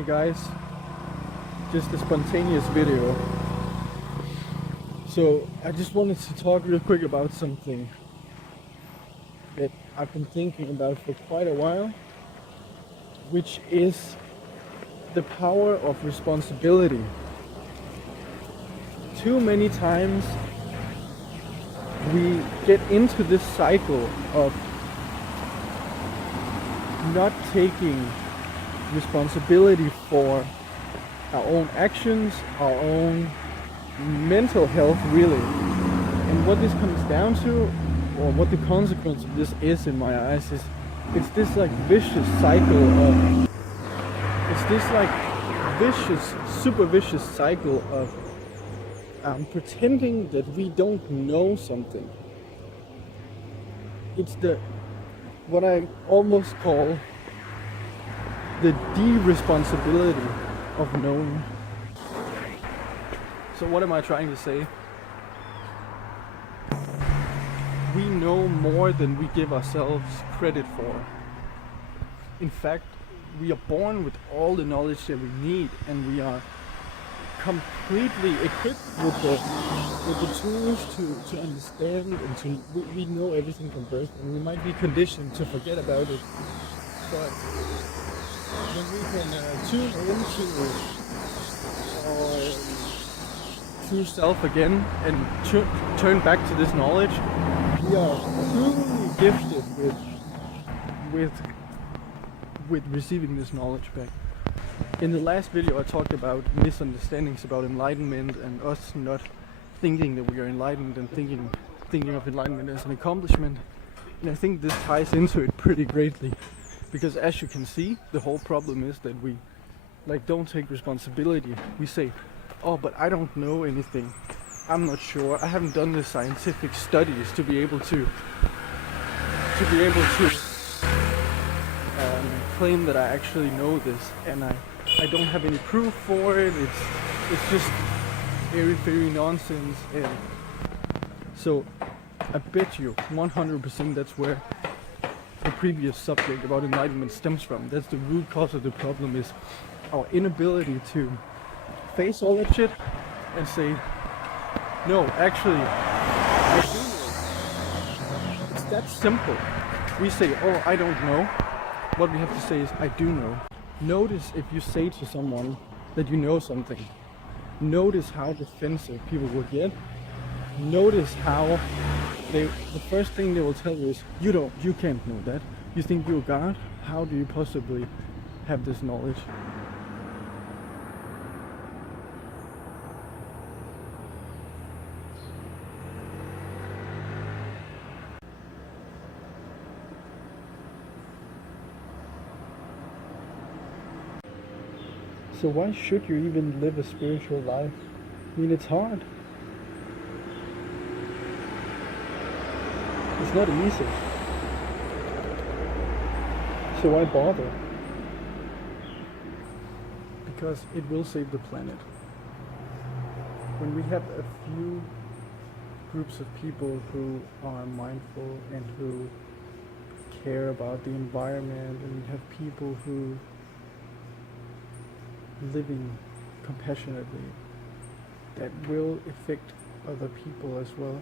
Hey guys, just a spontaneous video. So I just wanted to talk real quick about something that I've been thinking about for quite a while, which is the power of responsibility. Too many times we get into this cycle of not taking responsibility for our own actions, our own mental health really. And what this comes down to, or what the consequence of this is in my eyes, is it's this like vicious cycle of super vicious cycle of pretending that we don't know something. It's what I almost call the de-responsibility of knowing. So what am I trying to say? We know more than we give ourselves credit for. In fact, we are born with all the knowledge that we need, and we are completely equipped with the tools to understand, and we know everything from birth, and we might be conditioned to forget about it. But when we can tune into our true self again and turn back to this knowledge, we are truly gifted with receiving this knowledge back. In the last video I talked about misunderstandings about enlightenment and us not thinking that we are enlightened and thinking of enlightenment as an accomplishment. And I think this ties into it pretty greatly, because as you can see, the whole problem is that we don't take responsibility. We say, oh, but I don't know anything, I'm not sure, I haven't done the scientific studies to be able to claim that I actually know this, and I don't have any proof for it. It's just very nonsense. And so I bet you 100% that's where the previous subject about enlightenment stems from. That's the root cause of the problem, is our inability to face all that shit and say, no, actually, I do know. It's that simple. We say, oh, I don't know. What we have to say is, I do know. Notice if you say to someone that you know something. Notice how defensive people will get. Notice how the first thing they will tell you is, you can't know that. You think you're God? How do you possibly have this knowledge? So why should you even live a spiritual life? I mean, it's hard. It's not easy. So why bother? Because it will save the planet. When we have a few groups of people who are mindful and who care about the environment, and we have people who living compassionately, that will affect other people as well.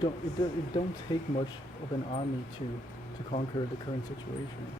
It don't take much of an army to conquer the current situation.